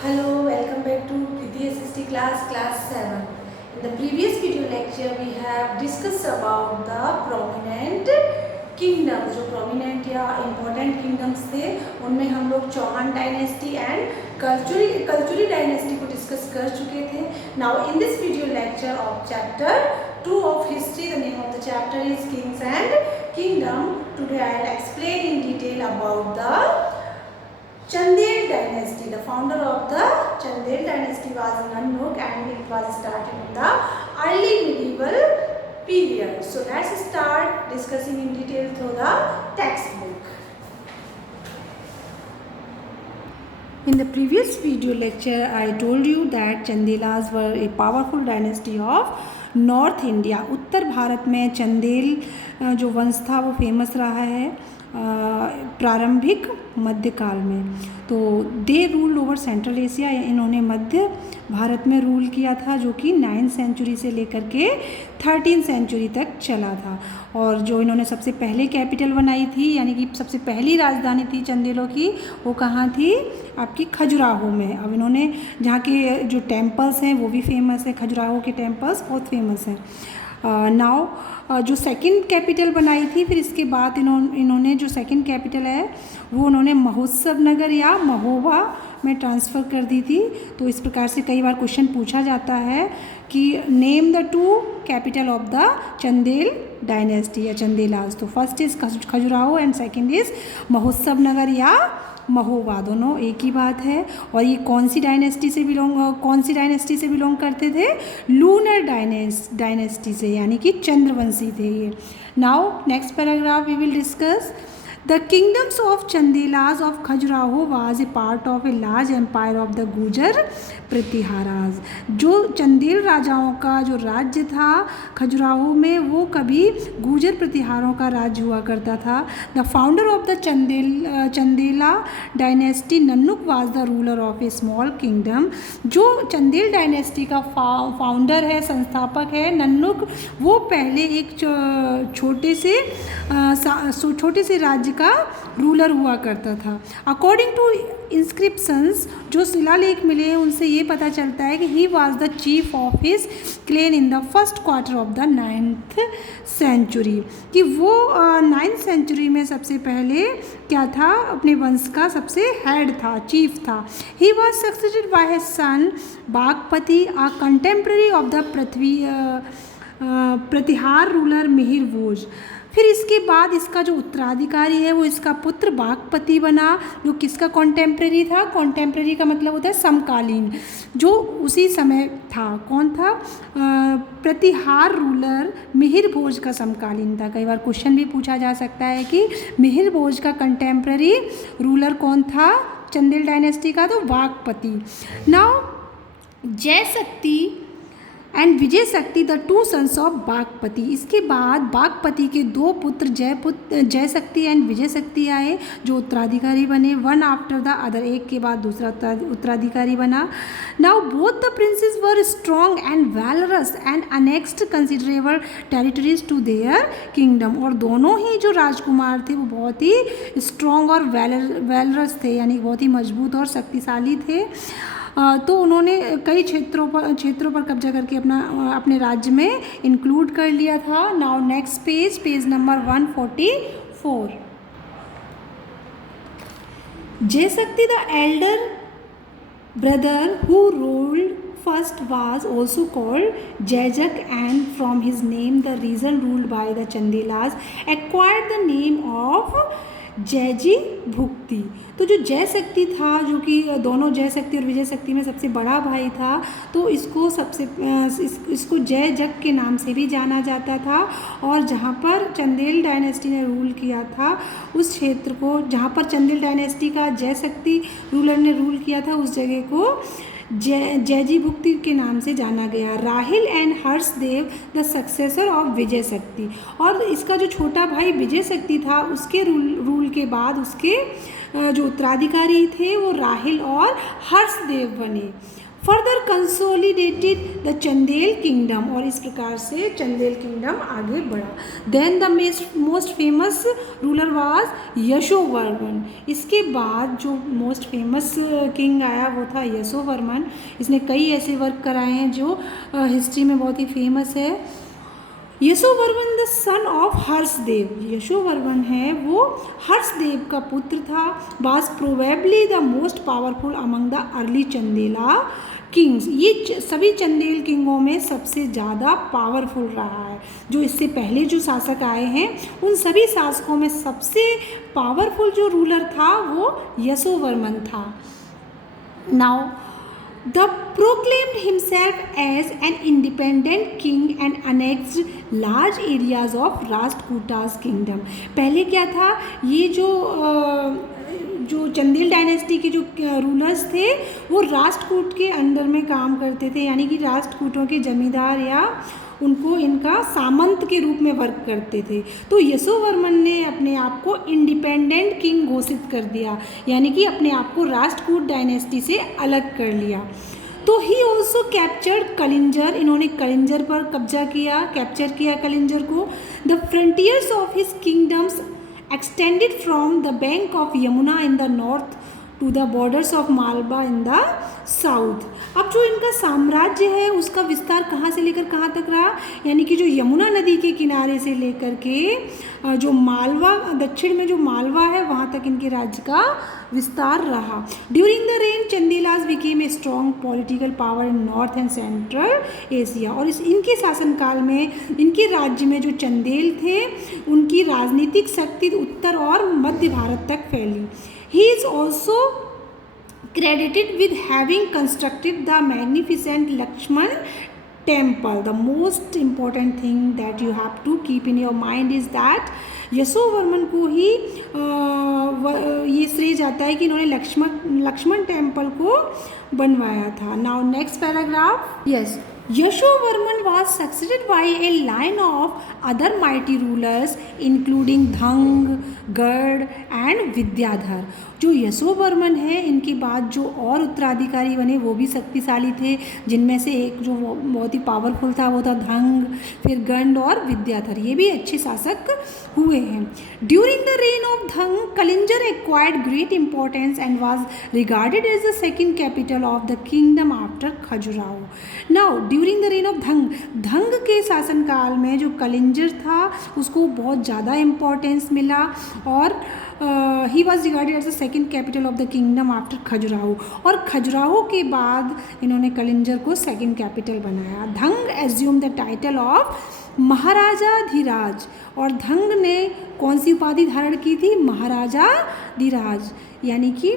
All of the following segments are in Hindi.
Hello, welcome back to Kriti SST class 7. In the previous video lecture, we have discussed about the prominent kingdoms. जो prominent या important kingdoms थे उनमें हम लोग Chauhan dynasty and Kalchuri dynasty को डिस्कस कर चुके थे. Now in this video lecture of chapter 2 of history, the name of the chapter is Kings and Kingdom. Today I will explain in detail about the Chandel dynasty. The founder of the Chandel dynasty was Nannuk and it was started in the early medieval period. So let's start discussing in detail through the textbook. In the previous video lecture, I told you that Chandelas were a powerful dynasty of north India. उत्तर भारत में चंदेल जो वंश था वो फेमस रहा है प्रारंभिक मध्यकाल में. तो दे रूल ओवर सेंट्रल एशिया. इन्होंने मध्य भारत में रूल किया था जो कि 9th सेंचुरी से लेकर के 13th सेंचुरी तक चला था. और जो इन्होंने सबसे पहले कैपिटल बनाई थी यानी कि सबसे पहली राजधानी थी चंदेलों की, वो कहाँ थी? आपकी खजुराहो में. अब इन्होंने जहाँ के जो टेम्पल्स हैं वो भी फेमस है. खजुराहो के टेम्पल्स बहुत फेमस हैं. नाउ जो सेकंड कैपिटल बनाई थी, फिर इसके बाद इन्होंने जो सेकंड कैपिटल है वो उन्होंने महोत्सव नगर या महोबा में ट्रांसफ़र कर दी थी. तो इस प्रकार से कई बार क्वेश्चन पूछा जाता है कि name the two capital of the Chandel dynasty या चंदेलास. तो first is Khajuraho and second is महोत्सव नगर या महोबा. दोनों एक ही बात है. और ये कौन सी डायनेस्टी से बिलोंग करते थे? लूनर डायनेस्टी से, यानी कि चंद्रवंशी थे ये. Now next paragraph we will discuss. The kingdoms of Chandelas of Khajuraho was a part of a large empire of the Gujar प्रतिहाराज. जो चंदेल राजाओं का जो राज्य था खजुराहो में, वो कभी गुजर प्रतिहारों का राज्य हुआ करता था. The founder of the Chandela dynasty Nannuk was the ruler of A small kingdom. जो चंदेल डायनेस्टी का फाउंडर है, संस्थापक है नन्नुक, वो पहले एक छोटे से राज्य का रूलर हुआ करता था. अकॉर्डिंग टू इंस्क्रिप्शंस, जो शिलालेख मिले हैं उनसे ये पता चलता है कि he was the chief of his clan in the first quarter of the 9th century. कि वो 9th सेंचुरी में सबसे पहले क्या था? अपने वंश का सबसे हेड था, चीफ था. He was succeeded by his son Vakpati, a contemporary of the Pratihara ruler Mihir Bhoj. फिर इसके बाद इसका जो उत्तराधिकारी है वो इसका पुत्र बागपति बना, जो किसका कॉन्टेम्प्रेरी था? कॉन्टेम्प्रेरी का मतलब होता है समकालीन, जो उसी समय था. कौन था? प्रतिहार रूलर मिहिर भोज का समकालीन था. कई बार क्वेश्चन भी पूछा जा सकता है कि मिहिर भोज का कंटेम्प्रेरी रूलर कौन था चंदेल डायनेस्टी का? तो बागपति. नाउ जय शक्ति एंड विजय शक्ति the two sons of Bagpati. इसके बाद बागपति के दो पुत्र जय शक्ति एंड विजय शक्ति आए, जो उत्तराधिकारी बने. वन आफ्टर द अदर, एक के बाद दूसरा उत्तराधिकारी बना. Now both the princes were strong and valorous and annexed considerable territories to their kingdom. और दोनों ही जो राजकुमार थे वो बहुत ही स्ट्रॉन्ग और वैलरस थे, यानी बहुत ही मजबूत और शक्तिशाली थे. तो उन्होंने कई क्षेत्रों पर कब्जा करके अपने राज्य में इंक्लूड कर लिया था. Now next page number 144. Jayashakti the elder brother who ruled first was also called Jajak, and from his name the region ruled by the Chandelas acquired the name of जयजी भुक्ति. तो जो जय शक्ति था, जो कि दोनों जय शक्ति और विजय शक्ति में सबसे बड़ा भाई था, तो इसको जय जग के नाम से भी जाना जाता था. और जहाँ पर चंदेल डायनेस्टी ने रूल किया था, उस क्षेत्र को, जहाँ पर चंदेल डायनेस्टी का जय शक्ति रूलर ने रूल किया था, उस जगह को जयजी भुक्ति के नाम से जाना गया. Rahil and Harshadev the successor of Vijay Shakti. और इसका जो छोटा भाई विजय शक्ति था, उसके रूल के बाद उसके जो उत्तराधिकारी थे वो राहिल और हर्षदेव बने. Further consolidated the Chandel kingdom, और इस प्रकार से चंदेल किंगडम आगे बढ़ा। Then the most famous ruler was Yashovarman. इसके बाद जो मोस्ट फेमस किंग आया वो था यशोवर्मन। इसने कई ऐसे वर्क कराए हैं जो हिस्ट्री में बहुत ही फेमस है। Yashovarman the son of Harshadeva, Yashovarman है वो हर्षदेव का पुत्र था। Was probably the most powerful among the early Chandela Kings, ये सभी चंदेल किंगों में सबसे ज़्यादा पावरफुल रहा है। जो इससे पहले जो शासक आए हैं उन सभी शासकों में सबसे पावरफुल जो रूलर था वो यशोवर्मन था। Now the proclaimed himself as an independent king and annexed large areas of Rashtrakutas kingdom। पहले क्या था, ये जो चंदेल डायनेस्टी के जो रूलर्स थे वो राष्ट्रकूट के अंडर में काम करते थे, यानी कि राष्ट्रकूटों के जमींदार या उनको इनका सामंत के रूप में वर्क करते थे। तो यशोवर्मन ने अपने आप को इंडिपेंडेंट किंग घोषित कर दिया, यानी कि अपने आप को राष्ट्रकूट डायनेस्टी से अलग कर लिया। तो ही ऑल्सो कैप्चर्ड कलिंजर, इन्होंने कलिंजर पर कब्जा किया, कैप्चर किया कलिंजर को। The frontiers of his kingdoms extended from the bank of Yamuna in the north to the borders of Malwa in the south. अब जो इनका साम्राज्य है उसका विस्तार कहाँ से लेकर कहाँ तक रहा, यानी कि जो यमुना नदी के किनारे से लेकर के जो मालवा, दक्षिण में जो मालवा है वहाँ तक इनके राज्य का विस्तार रहा। During the rain Chandelas became a strong political power in north and central Asia, और इनके शासनकाल में इनके राज्य में जो चंदेल थे उनकी राजनीतिक शक्ति उत्तर और मध्य भारत तक फैली। He is also credited with having constructed the magnificent Lakshman temple. The most important thing that you have to keep in your mind is that Yashovarman को ही ये श्रेय जाता है कि इन्होंने लक्ष्मण टेम्पल को बनवाया था। Now next paragraph. Yes, Yashovarman was succeeded by a line of other mighty rulers including Dhang, Gad and Vidyadhar। जो यशोवर्मन है इनके बाद जो और उत्तराधिकारी बने वो भी शक्तिशाली थे, जिनमें से एक जो बहुत ही पावरफुल था वो था धंग, फिर गंड और विद्याधर, ये भी अच्छे शासक हुए हैं। During the reign of Dhang Kalinjar acquired great importance and was regarded as the second capital of the kingdom after Khajuraho. Now during the reign of Dhang के शासनकाल में जो कलिंजर था उसको बहुत ज़्यादा इम्पोर्टेंस मिला और he was regarded as the second capital of the kingdom after Khajuraho, और खजुराहो के बाद इन्होंने कलिंजर को सेकेंड कैपिटल बनाया। Dhanga assume the title of Maharajadhiraja, और धंग ने कौन सी उपाधि धारण की थी, महाराजाधिराज, यानी कि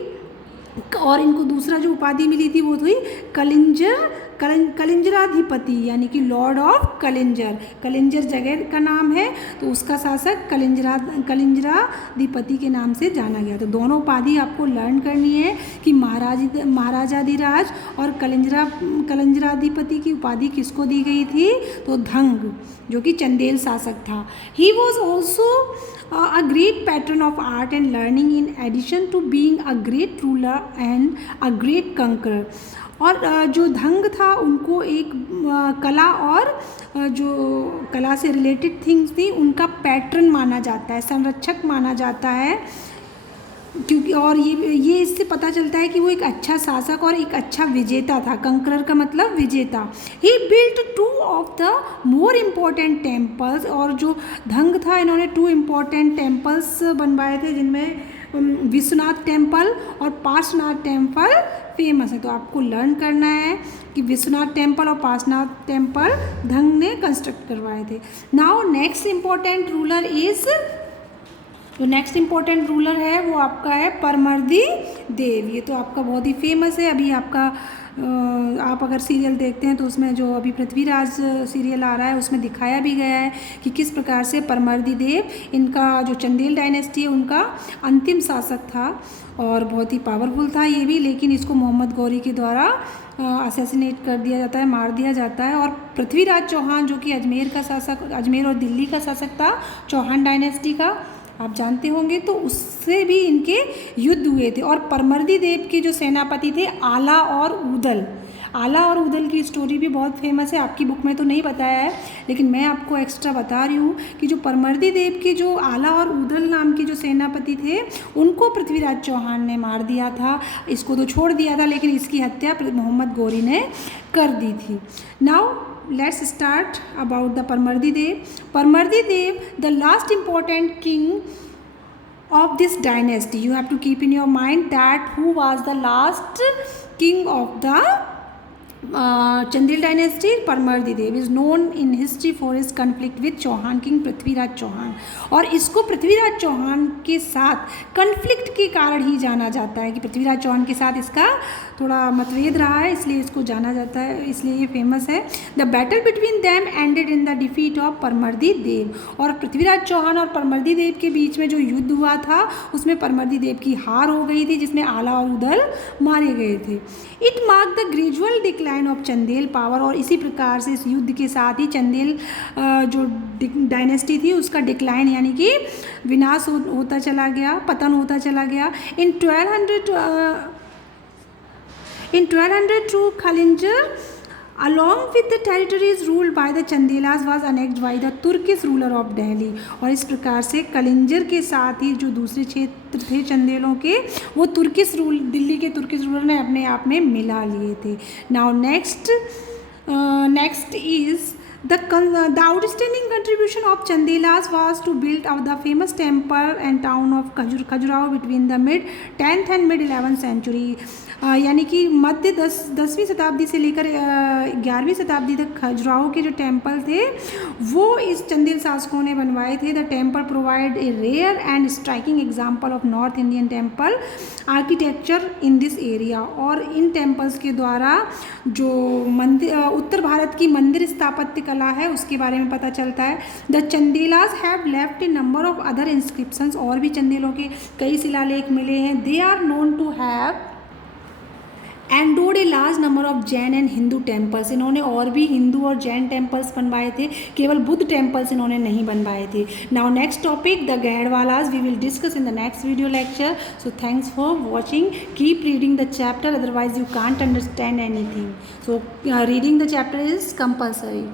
और इनको दूसरा जो उपाधि मिली थी वो थी कलिंजराधिपति, यानी कि लॉर्ड ऑफ कलिंजर। कलिंजर जगह का नाम है तो उसका शासक कलिंजराधिपति के नाम से जाना गया। तो दोनों उपाधि आपको लर्न करनी है कि महाराजाधिराज और कलिंजराधिपति की उपाधि किसको दी गई थी, तो धंग जो कि चंदेल शासक था। He was also a great patron of art and learning in addition to being a great ruler and a great conqueror। और जो धंग था उनको एक कला और जो कला से रिलेटेड थिंग्स थी उनका पैट्रन माना जाता है, संरक्षक माना जाता है, क्योंकि और ये इससे पता चलता है कि वो एक अच्छा शासक और एक अच्छा विजेता था। कंकरर का मतलब विजेता। He built 2 of the more important temples, और जो धंग था इन्होंने 2 इम्पोर्टेंट टेम्पल्स बनवाए थे जिनमें विश्वनाथ टेम्पल और पार्श्वनाथ टेम्पल फेमस है। तो आपको लर्न करना है कि विश्वनाथ टेम्पल और पार्श्वनाथ टेम्पल धंग ने कंस्ट्रक्ट करवाए थे। Now next important ruler is, जो नेक्स्ट इम्पोर्टेंट रूलर है वो आपका है परमर्दी देव। ये तो आपका बहुत ही फेमस है। अभी आपका आप अगर सीरियल देखते हैं तो उसमें जो अभी पृथ्वीराज सीरियल आ रहा है उसमें दिखाया भी गया है कि किस प्रकार से परमर्दी देव, इनका जो चंदेल डायनेस्टी है उनका अंतिम शासक था और बहुत ही पावरफुल था ये भी, लेकिन इसको मोहम्मद गौरी के द्वारा असैसिनेट कर दिया जाता है, मार दिया जाता है। और पृथ्वीराज चौहान जो कि अजमेर का शासक, अजमेर और दिल्ली का शासक था, चौहान डायनेस्टी का, आप जानते होंगे, तो उससे भी इनके युद्ध हुए थे। और परमर्दी देव के जो सेनापति थे आला और उदल, आला और उदल की स्टोरी भी बहुत फेमस है, आपकी बुक में तो नहीं बताया है लेकिन मैं आपको एक्स्ट्रा बता रही हूँ कि जो परमर्दी देव के जो आला और उदल नाम के जो सेनापति थे उनको पृथ्वीराज चौहान ने मार दिया था, इसको तो छोड़ दिया था लेकिन इसकी हत्या मोहम्मद गौरी ने कर दी थी। Now let's start about the Parmardi Dev. Parmardi Dev, the last important king of this dynasty. You have to keep in your mind that who was the last king of the Chandel dynasty. Parmardi Dev is known in history for his conflict with Chauhan king Prithviraj Chauhan, और इसको पृथ्वीराज चौहान के साथ कन्फ्लिक्ट के कारण ही जाना जाता है कि पृथ्वीराज चौहान के साथ इसका थोड़ा मतभेद रहा है, इसलिए इसको जाना जाता है, इसलिए ये फेमस है। The battle between them ended in the defeat of Paramardi Dev, और पृथ्वीराज चौहान और परमर्दी देव के बीच में जो युद्ध हुआ था उसमें परमर्दी देव की हार हो गई थी, जिसमें आला और उदल मारे गए थे। It mark the gradual decline of Chandel power, और इसी प्रकार से इस युद्ध के साथ ही चंदेल जो डायनेस्टी थी उसका डिक्लाइन यानी कि विनाश होता चला गया, पतन होता चला गया। In 1202, Kalinjar, along with the territories ruled by the Chandelas, was annexed by the Turkish ruler of Delhi, और इस प्रकार से कलिंजर के साथ ही जो दूसरे क्षेत्र थे चंदेलों के वो दिल्ली के तुर्किश रूलर ने अपने आप में मिला लिए थे। Now next is the outstanding contribution of Chandelas was to build up the famous temple and town of Khajuraho between the mid 10th and mid 11th century, यानी कि मध्य 10वीं शताब्दी से लेकर 11वीं शताब्दी तक खजुराहो के जो टेम्पल थे वो इस चंदेल शासकों ने बनवाए थे। The temple provide a rare and striking example of north Indian temple architecture in this area, और इन टेम्पल्स के द्वारा जो मंदिर उत्तर भारत की मंदिर स्थापत्य कला है उसके बारे में पता चलता है। The Chandelas have left a number of other inscriptions, और भी चंदेलों के कई शिलालेख मिले हैं। They are known to have endowed a large number of Jain and Hindu temples, इन्होंने और भी हिंदू और जैन टेम्पल्स बनवाए थे, केवल बुद्ध टेम्पल्स इन्होंने नहीं बनवाए थे। Now next topic the Gahadavalas we will discuss in the next video lecture. So thanks for watching, keep reading the chapter, otherwise you can't understand anything. So reading the chapter is compulsory.